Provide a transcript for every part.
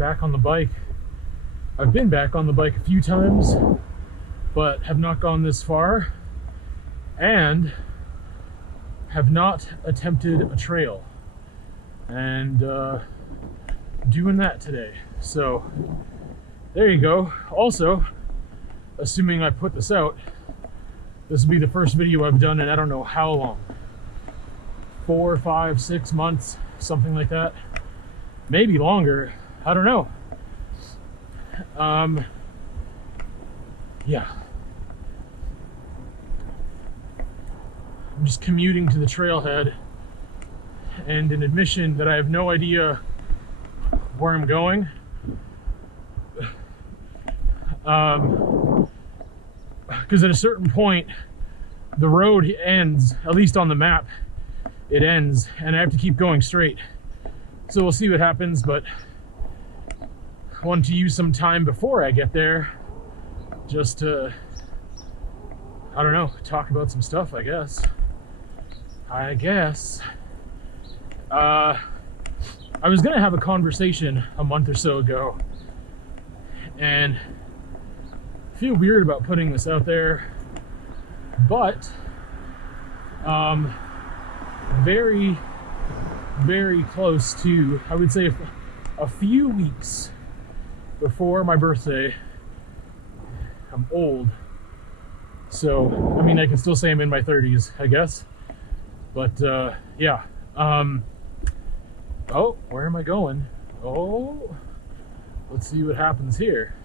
back on the bike. I've been back on the bike a few times, but have not gone this far, and have not attempted a trail. And doing that today. So there you go. Also, assuming I put this out, this will be the first video I've done in I don't know how long. 4, 5, 6 months, something like that. Maybe longer. I don't know. Yeah. I'm just commuting to the trailhead, and an admission that I have no idea where I'm going. Because at a certain point, the road ends, at least on the map, it ends, and I have to keep going straight. So we'll see what happens, but I want to use some time before I get there just to, I don't know, talk about some stuff, I guess. I was gonna have a conversation a month or so ago, and I feel weird about putting this out there, but very, very close to, I would say, a few weeks before my birthday. I'm old, so I mean, I can still say I'm in my 30s, I guess. But yeah. Oh, where am I going? Oh, let's see what happens here.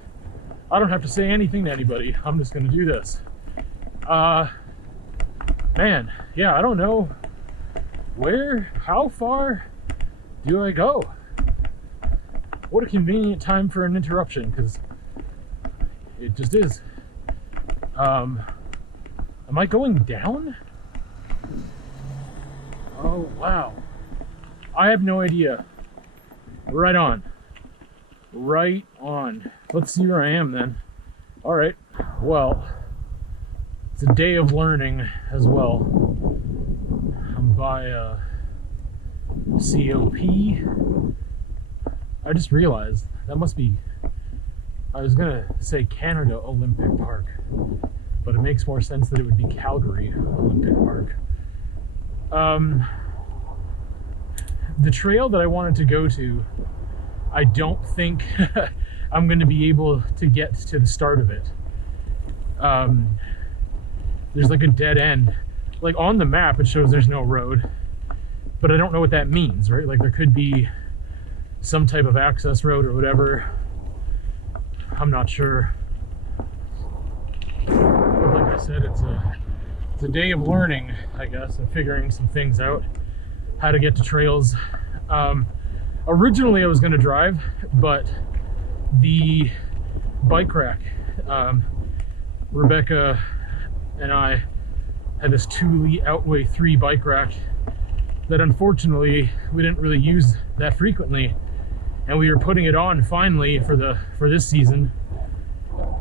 I don't have to say anything to anybody. I'm just gonna do this. Man, yeah, I don't know how far do I go? What a convenient time for an interruption, because it just is. Am I going down? Oh, wow. I have no idea. Right on. Right on. Let's see where I am then. All right. Well, it's a day of learning as well. I'm by COP. I just realized that must be, I was gonna say Canada Olympic Park, but it makes more sense that it would be Calgary Olympic Park. The trail that I wanted to go to, I don't think I'm going to be able to get to the start of it. There's like a dead end. Like on the map, it shows there's no road, but I don't know what that means, right? Like there could be some type of access road or whatever. I'm not sure. But like I said, it's a day of learning, I guess, and figuring some things out, how to get to trails. Originally I was going to drive, but the bike rack, Rebecca and I had this Thule Outway 3 bike rack that unfortunately we didn't really use that frequently, and we were putting it on finally for this season,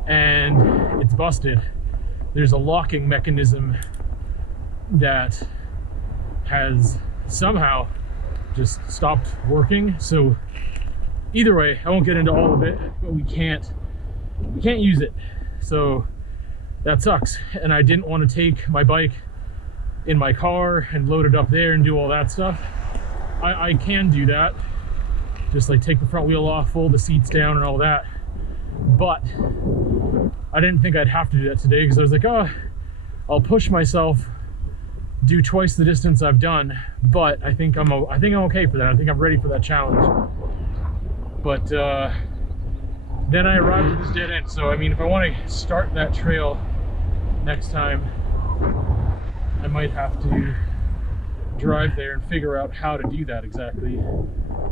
and it's busted. There's a locking mechanism that has somehow just stopped working. So either way, I won't get into all of it, but we can't use it. So that sucks. And I didn't want to take my bike in my car and load it up there and do all that stuff. I can do that, just like take the front wheel off, fold the seats down and all that. But I didn't think I'd have to do that today, because I was like, oh, I'll push myself, do twice the distance I've done, but I think I'm okay for that. I think I'm ready for that challenge. But then I arrived at this dead end. So I mean, if I want to start that trail next time, I might have to drive there and figure out how to do that exactly,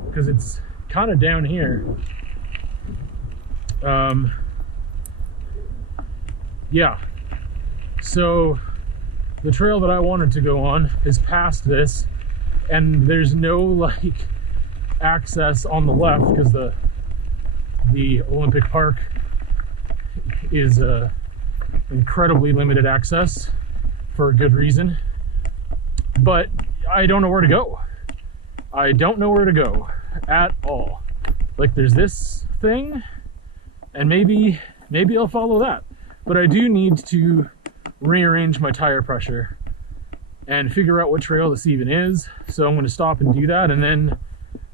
because it's kind of down here. Yeah, so the trail that I wanted to go on is past this, and there's no like access on the left, because the Olympic Park is incredibly limited access for a good reason. But I don't know where to go. I don't know where to go at all. Like there's this thing, and maybe I'll follow that. But I do need to rearrange my tire pressure and figure out what trail this even is. So I'm going to stop and do that, and then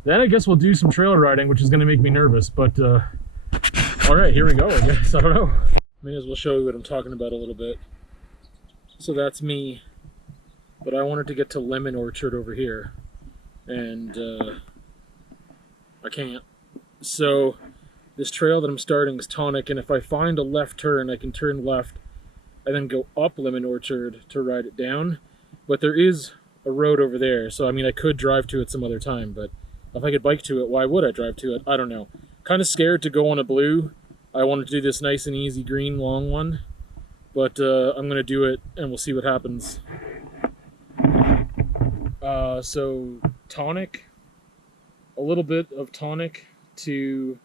I guess we'll do some trail riding, which is going to make me nervous. But all right, here we go, I guess. I don't know. May as well show you what I'm talking about a little bit. So that's me, but I wanted to get to Lemon Orchard over here, and I can't. So this trail that I'm starting is tonic, and if I find a left turn, I can turn left and then go up Lemon Orchard to ride it down. But there is a road over there, so I mean I could drive to it some other time, but if I could bike to it, why would I drive to it? I don't know. Kind of scared to go on a blue. I wanted to do this nice and easy green long one, but I'm gonna do it and we'll see what happens. So tonic, a little bit of tonic to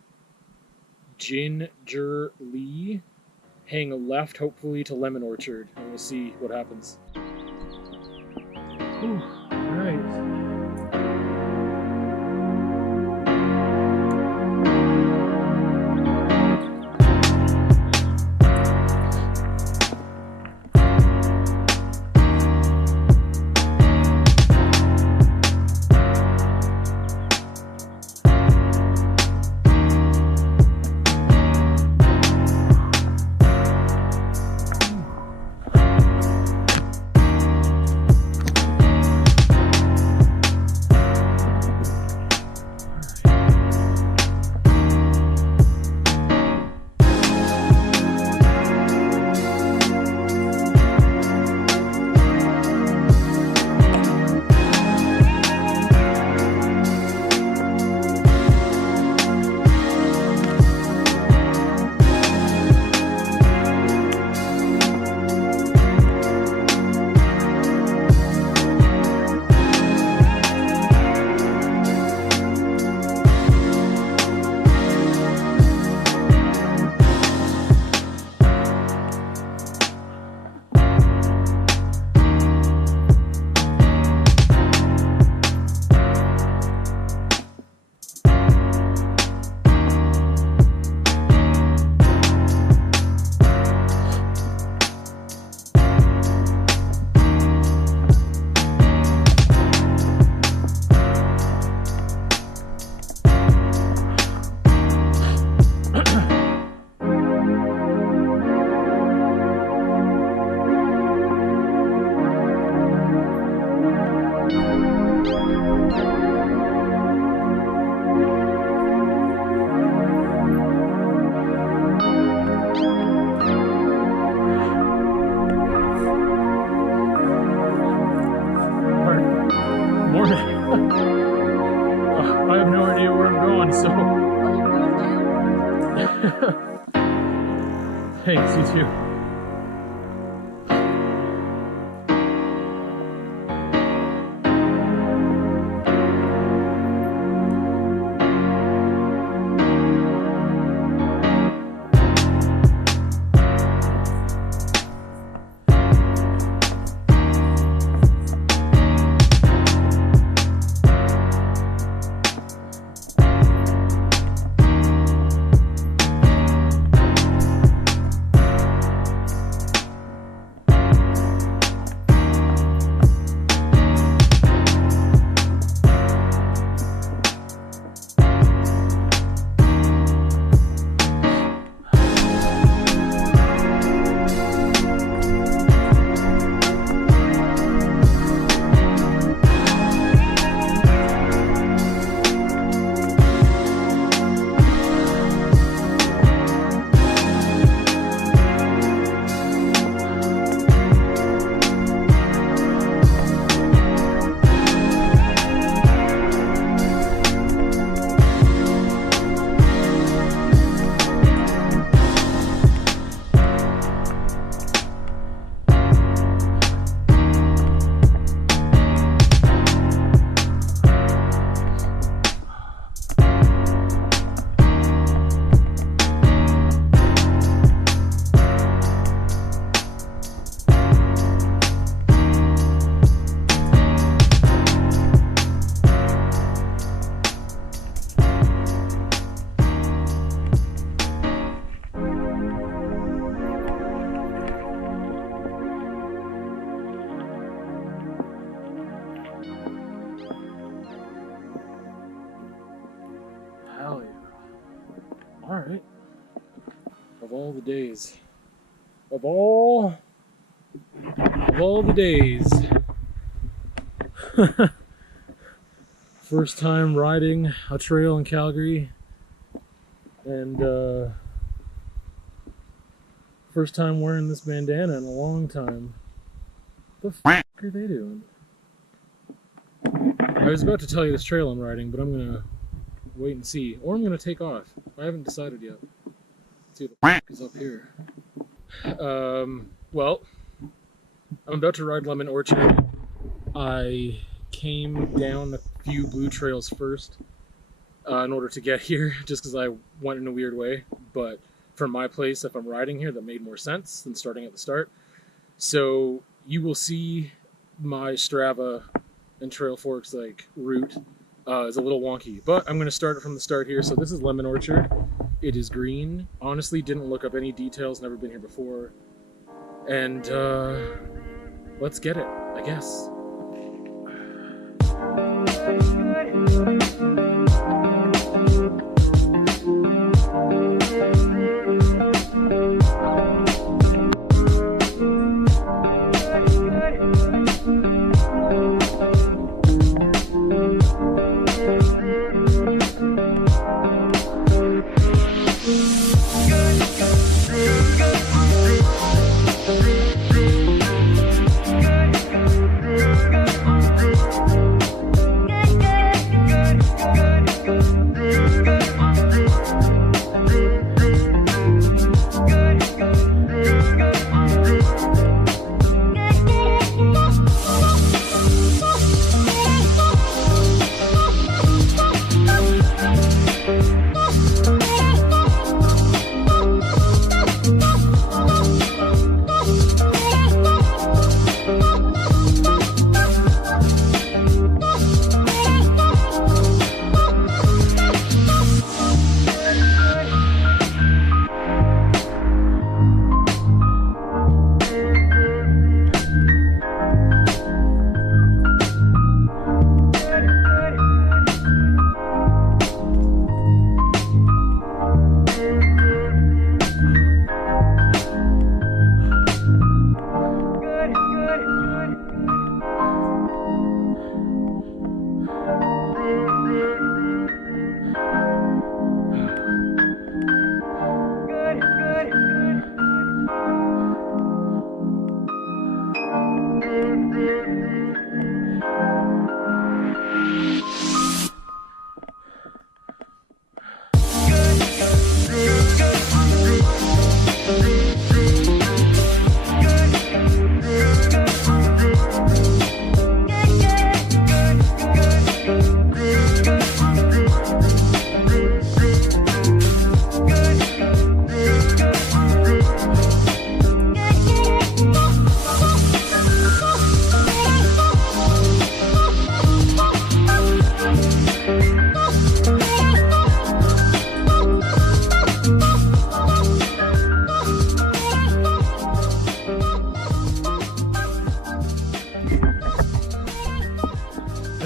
gingerly, hang a left hopefully to Lemon Orchard, and we'll see what happens. Ooh, all right. I have no idea where I'm going, so... Thanks, you too. all the days. Of all the days. First time riding a trail in Calgary, and first time wearing this bandana in a long time. What the f*** are they doing? I was about to tell you this trail I'm riding, but I'm gonna wait and see. Or I'm gonna take off. I haven't decided yet. Let's see what the f*** is up here. Well, I'm about to ride Lemon Orchard. I came down a few blue trails first in order to get here, just because I went in a weird way. But from my place, if I'm riding here, that made more sense than starting at the start. So you will see my Strava and Trail Forks like route is a little wonky, but I'm going to start it from the start here. So this is Lemon Orchard. It is green. Honestly, didn't look up any details, never been here before. And let's get it, I guess.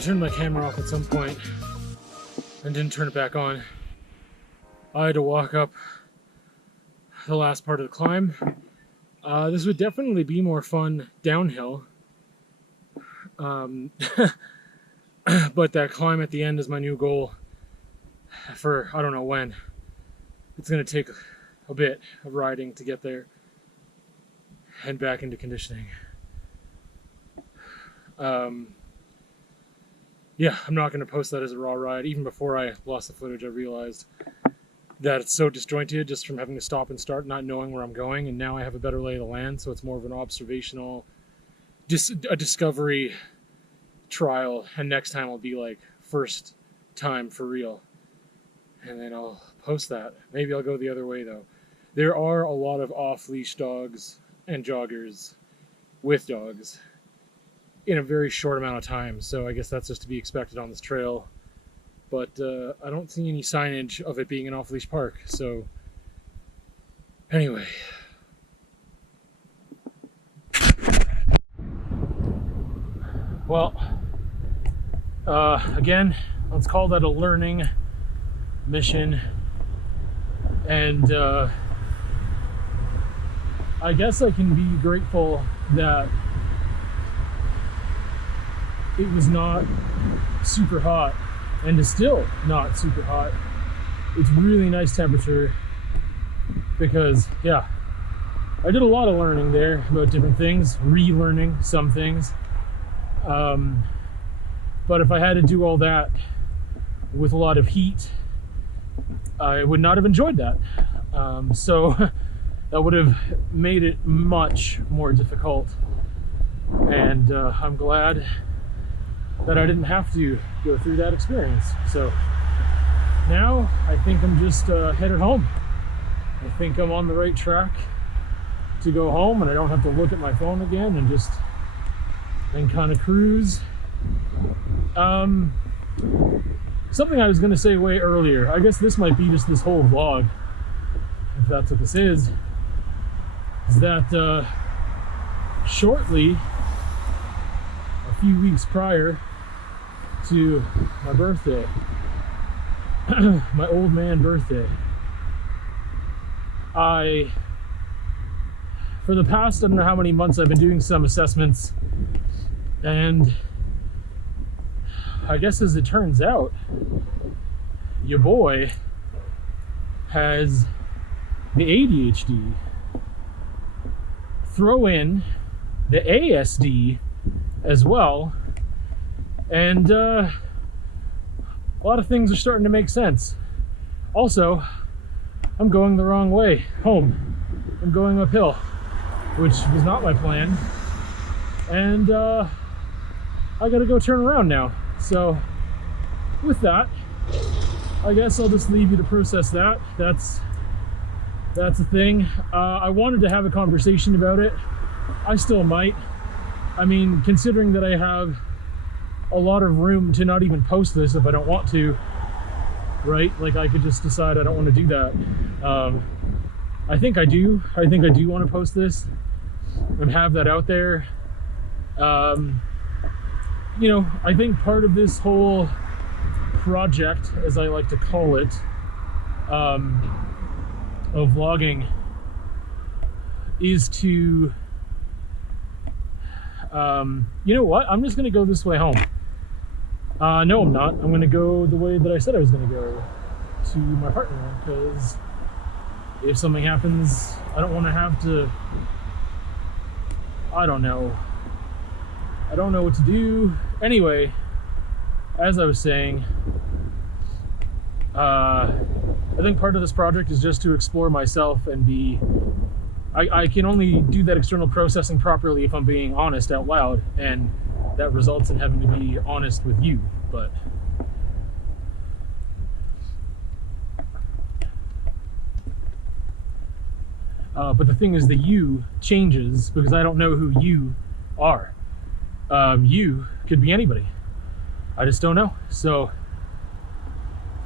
Turned my camera off at some point and didn't turn it back on. I had to walk up the last part of the climb. This would definitely be more fun downhill. But that climb at the end is my new goal for I don't know when. It's going to take a bit of riding to get there and back into conditioning. Yeah, I'm not going to post that as a raw ride. Even before I lost the footage, I realized that it's so disjointed just from having to stop and start, not knowing where I'm going. And now I have a better lay of the land, so it's more of an observational, just a discovery trial. And next time I'll be like, first time for real. And then I'll post that. Maybe I'll go the other way, though. There are a lot of off-leash dogs and joggers with dogs in a very short amount of time, so I guess that's just to be expected on this trail. But I don't see any signage of it being an off-leash park, so anyway. Well, again, let's call that a learning mission, and I guess I can be grateful that it was not super hot, and is still not super hot. It's really nice temperature because, yeah, I did a lot of learning there about different things, relearning some things. But if I had to do all that with a lot of heat, I would not have enjoyed that. So that would have made it much more difficult. And I'm glad that I didn't have to go through that experience. So now I think I'm just headed home. I think I'm on the right track to go home, and I don't have to look at my phone again and just kind of cruise. Something I was going to say way earlier, I guess this might be just this whole vlog, if that's what this is that shortly, a few weeks prior to my birthday, my old man birthday, for the past, I don't know how many months, I've been doing some assessments, and I guess as it turns out, your boy has the ADHD. Throw in the ASD as well, and a lot of things are starting to make sense. Also, I'm going the wrong way home. I'm going uphill, which was not my plan, and I gotta go turn around now. So with that, I guess I'll just leave you to process that. That's a thing. I wanted to have a conversation about it. I still might. I mean, considering that I have a lot of room to not even post this if I don't want to, right? Like, I could just decide I don't want to do that. I think I do. I think I do want to post this and have that out there. You know, I think part of this whole project, as I like to call it, of vlogging, is to, you know what? I'm just going to go this way home. No, I'm not. I'm going to go the way that I said I was going to go, to my partner, because if something happens, I don't want to have to, I don't know what to do. Anyway, as I was saying, I think part of this project is just to explore myself and be, I can only do that external processing properly if I'm being honest out loud, and that results in having to be honest with you. But the thing is, the you changes because I don't know who you are. You could be anybody. I just don't know. So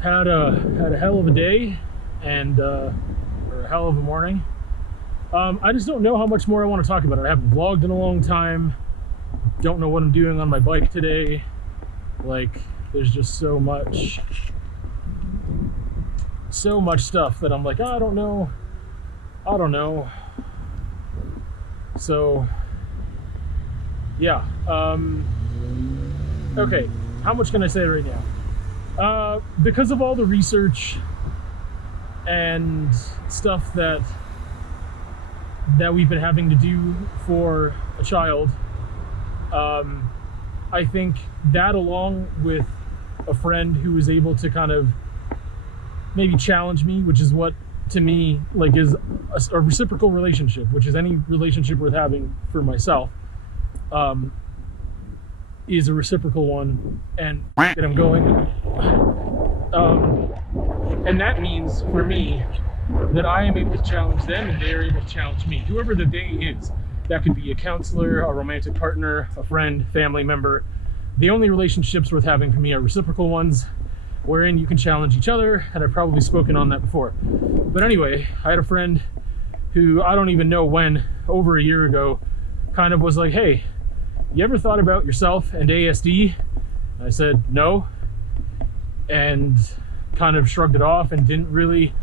had a hell of a day, and or a hell of a morning. I just don't know how much more I want to talk about it. I haven't vlogged in a long time. Don't know what I'm doing on my bike today. Like, there's just so much stuff that I'm like, oh, I don't know. So yeah. Okay, how much can I say right now? Because of all the research and stuff that we've been having to do for a child, I think that, along with a friend who was able to kind of maybe challenge me, which is what to me, like, is a reciprocal relationship, which is any relationship worth having for myself, is a reciprocal one, and that I'm going. And that means for me that I am able to challenge them and they are able to challenge me, whoever the they is. That could be a counselor, a romantic partner, a friend, family member. The only relationships worth having for me are reciprocal ones, wherein you can challenge each other, and I've probably spoken on that before. But anyway, I had a friend who, I don't even know when, over a year ago, kind of was like, hey, you ever thought about yourself and ASD? I said, no, and kind of shrugged it off and didn't really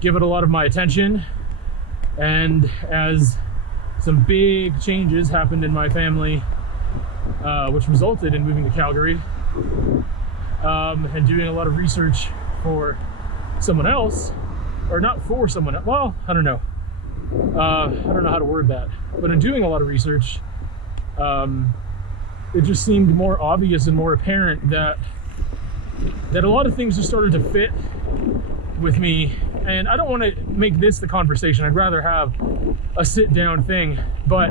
give it a lot of my attention. And as some big changes happened in my family, which resulted in moving to Calgary, and doing a lot of research for someone else, or not for someone else, well, I don't know. I don't know how to word that, but in doing a lot of research, it just seemed more obvious and more apparent that a lot of things just started to fit with me. And I don't want to make this the conversation. I'd rather have a sit-down thing. But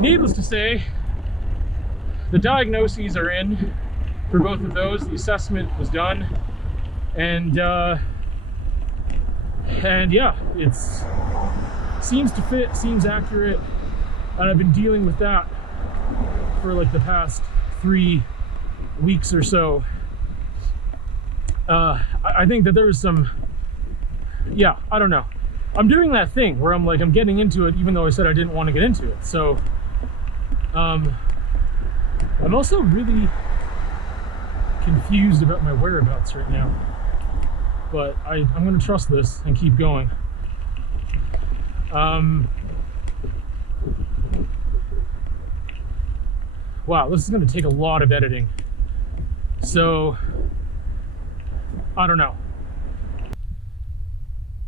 needless to say, the diagnoses are in for both of those. The assessment was done, and yeah, it's seems to fit, seems accurate, and I've been dealing with that for like the past 3 weeks or so. I think that there's some, yeah, I don't know. I'm doing that thing where I'm getting into it even though I said I didn't want to get into it. So I'm also really confused about my whereabouts right now, but I'm going to trust this and keep going. Wow, this is going to take a lot of editing, so I don't know.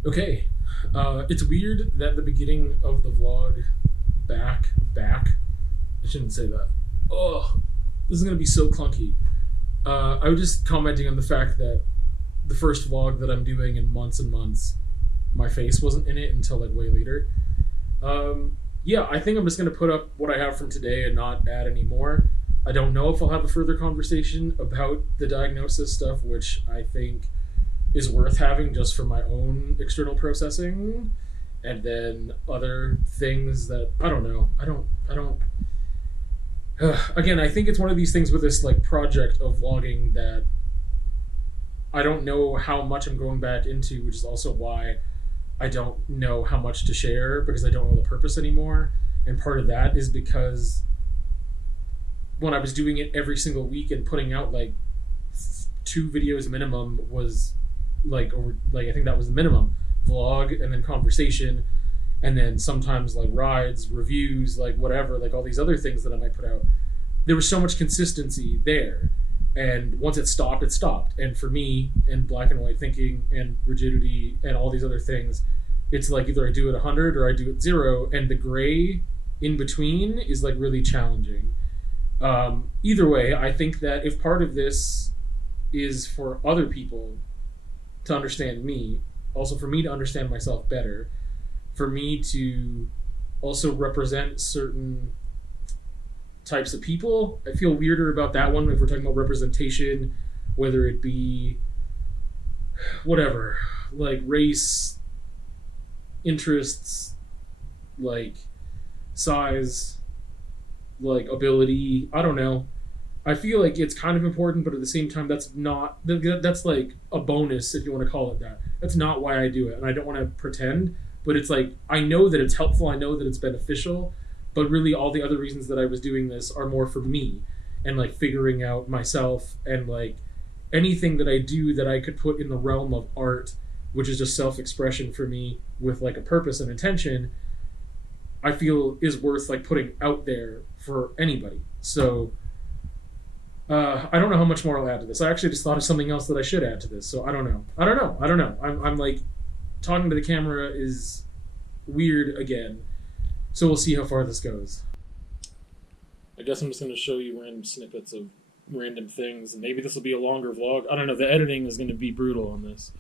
Okay, it's weird that the beginning of the vlog back, I shouldn't say that. Oh, this is going to be so clunky. I was just commenting on the fact that the first vlog that I'm doing in months and months, my face wasn't in it until like way later. Yeah, I think I'm just going to put up what I have from today and not add any more. I don't know if I'll have a further conversation about the diagnosis stuff, which I think is worth having just for my own external processing, and then other things that I don't know. I don't again, I think it's one of these things with this like project of vlogging that I don't know how much I'm going back into, which is also why I don't know how much to share, because I don't know the purpose anymore. And part of that is because when I was doing it every single week and putting out like 2 videos minimum was like, over, like I think that was the minimum, vlog and then conversation, and then sometimes like rides, reviews, like whatever, like all these other things that I might put out. There was so much consistency there, and once it stopped, it stopped. And for me, and black and white thinking and rigidity and all these other things, it's like either I do it 100 or I do it 0, and the gray in between is like really challenging. Either way, I think that if part of this is for other people to understand me, also for me to understand myself better, for me to also represent certain types of people, I feel weirder about that one if we're talking about representation, whether it be whatever, like race, interests, like size, like ability, I don't know. I feel like it's kind of important, but at the same time, that's like a bonus, if you want to call it that. That's not why I do it, and I don't want to pretend, but it's like, I know that it's helpful, I know that it's beneficial, but really all the other reasons that I was doing this are more for me, and like figuring out myself, and like anything that I do that I could put in the realm of art, which is just self-expression for me with like a purpose and intention, I feel is worth like putting out there for anybody. So I don't know how much more I'll add to this. I actually just thought of something else that I should add to this, so I don't know. I'm like, talking to the camera is weird again, so we'll see how far this goes. I guess I'm just going to show you random snippets of random things, and maybe this will be a longer vlog. I don't know, the editing is going to be brutal on this.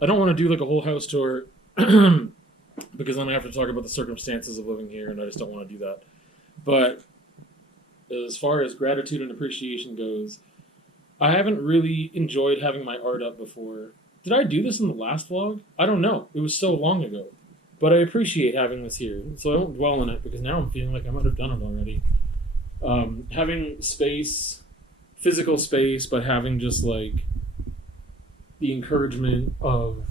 I don't want to do like a whole house tour because then I have to talk about the circumstances of living here, and I just don't want to do that. But as far as gratitude and appreciation goes, I haven't really enjoyed having my art up before. Did I do this in the last vlog? I don't know. It was so long ago. But I appreciate having this here, so I won't dwell on it, because now I'm feeling like I might have done it already. Having space, physical space, but having just like the encouragement of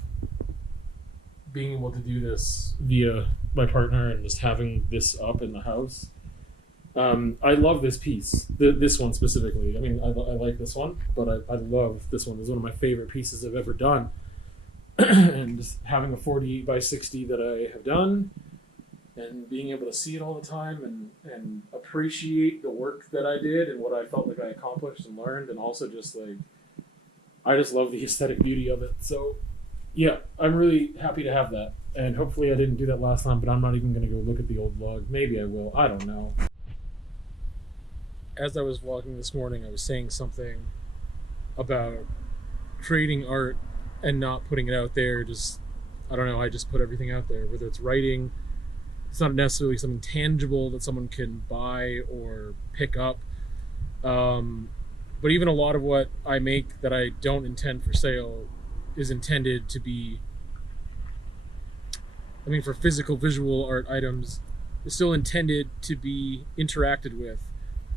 being able to do this via my partner and just having this up in the house. I love this piece, this one specifically. I mean, I like this one, but I love this one. It's one of my favorite pieces I've ever done. and just having a 48 by 60 that I have done, and being able to see it all the time and appreciate the work that I did and what I felt like I accomplished and learned, and also just like, I just love the aesthetic beauty of it. So yeah, I'm really happy to have that. And hopefully I didn't do that last time, but I'm not even going to go look at the old vlog. Maybe I will. I don't know. As I was vlogging this morning, I was saying something about creating art and not putting it out there. Just, I don't know, I just put everything out there. Whether it's writing, it's not necessarily something tangible that someone can buy or pick up. But even a lot of what I make that I don't intend for sale is intended to be, I mean, for physical visual art items, it's still intended to be interacted with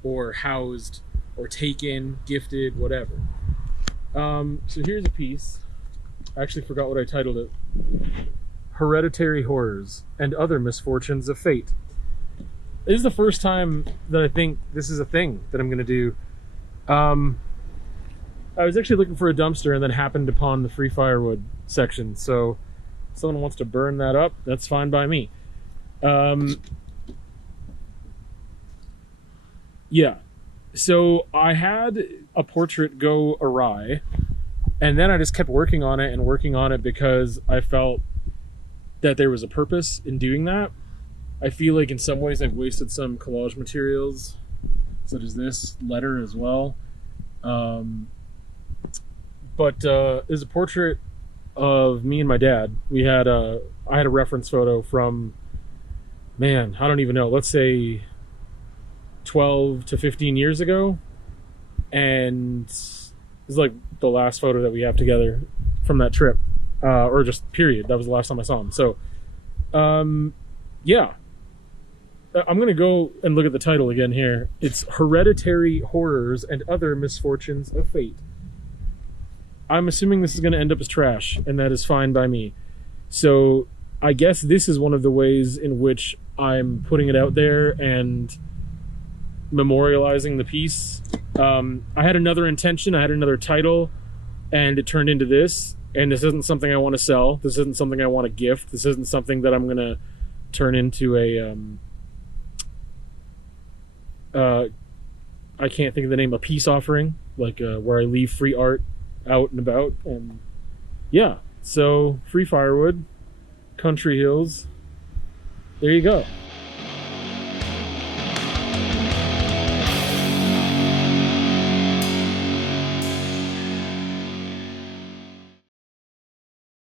or housed or taken, gifted, whatever. So here's a piece. I actually forgot what I titled it. Hereditary Horrors and Other Misfortunes of Fate. This is the first time that I think this is a thing that I'm going to do. I was actually looking for a dumpster and then happened upon the free firewood section. So if someone wants to burn that up, that's fine by me. Yeah. So I had a portrait go awry, and then I just kept working on it because I felt that there was a purpose in doing that. I feel like in some ways I've wasted some collage materials, such as this letter as well. But there's a portrait of me and my dad. I had a reference photo from, man, I don't even know, let's say 12 to 15 years ago. And this is like the last photo that we have together from that trip, or just period. That was the last time I saw him. So, yeah. I'm going to go and look at the title again here. It's Hereditary Horrors and Other Misfortunes of Fate. I'm assuming this is going to end up as trash, and that is fine by me. So I guess this is one of the ways in which I'm putting it out there and memorializing the piece. I had another intention, I had another title, and it turned into this. And this isn't something I want to sell. This isn't something I want to gift. This isn't something that I'm going to turn into a... I can't think of the name, a peace offering, like where I leave free art out and about. And yeah, so free firewood, Country Hills, there you go.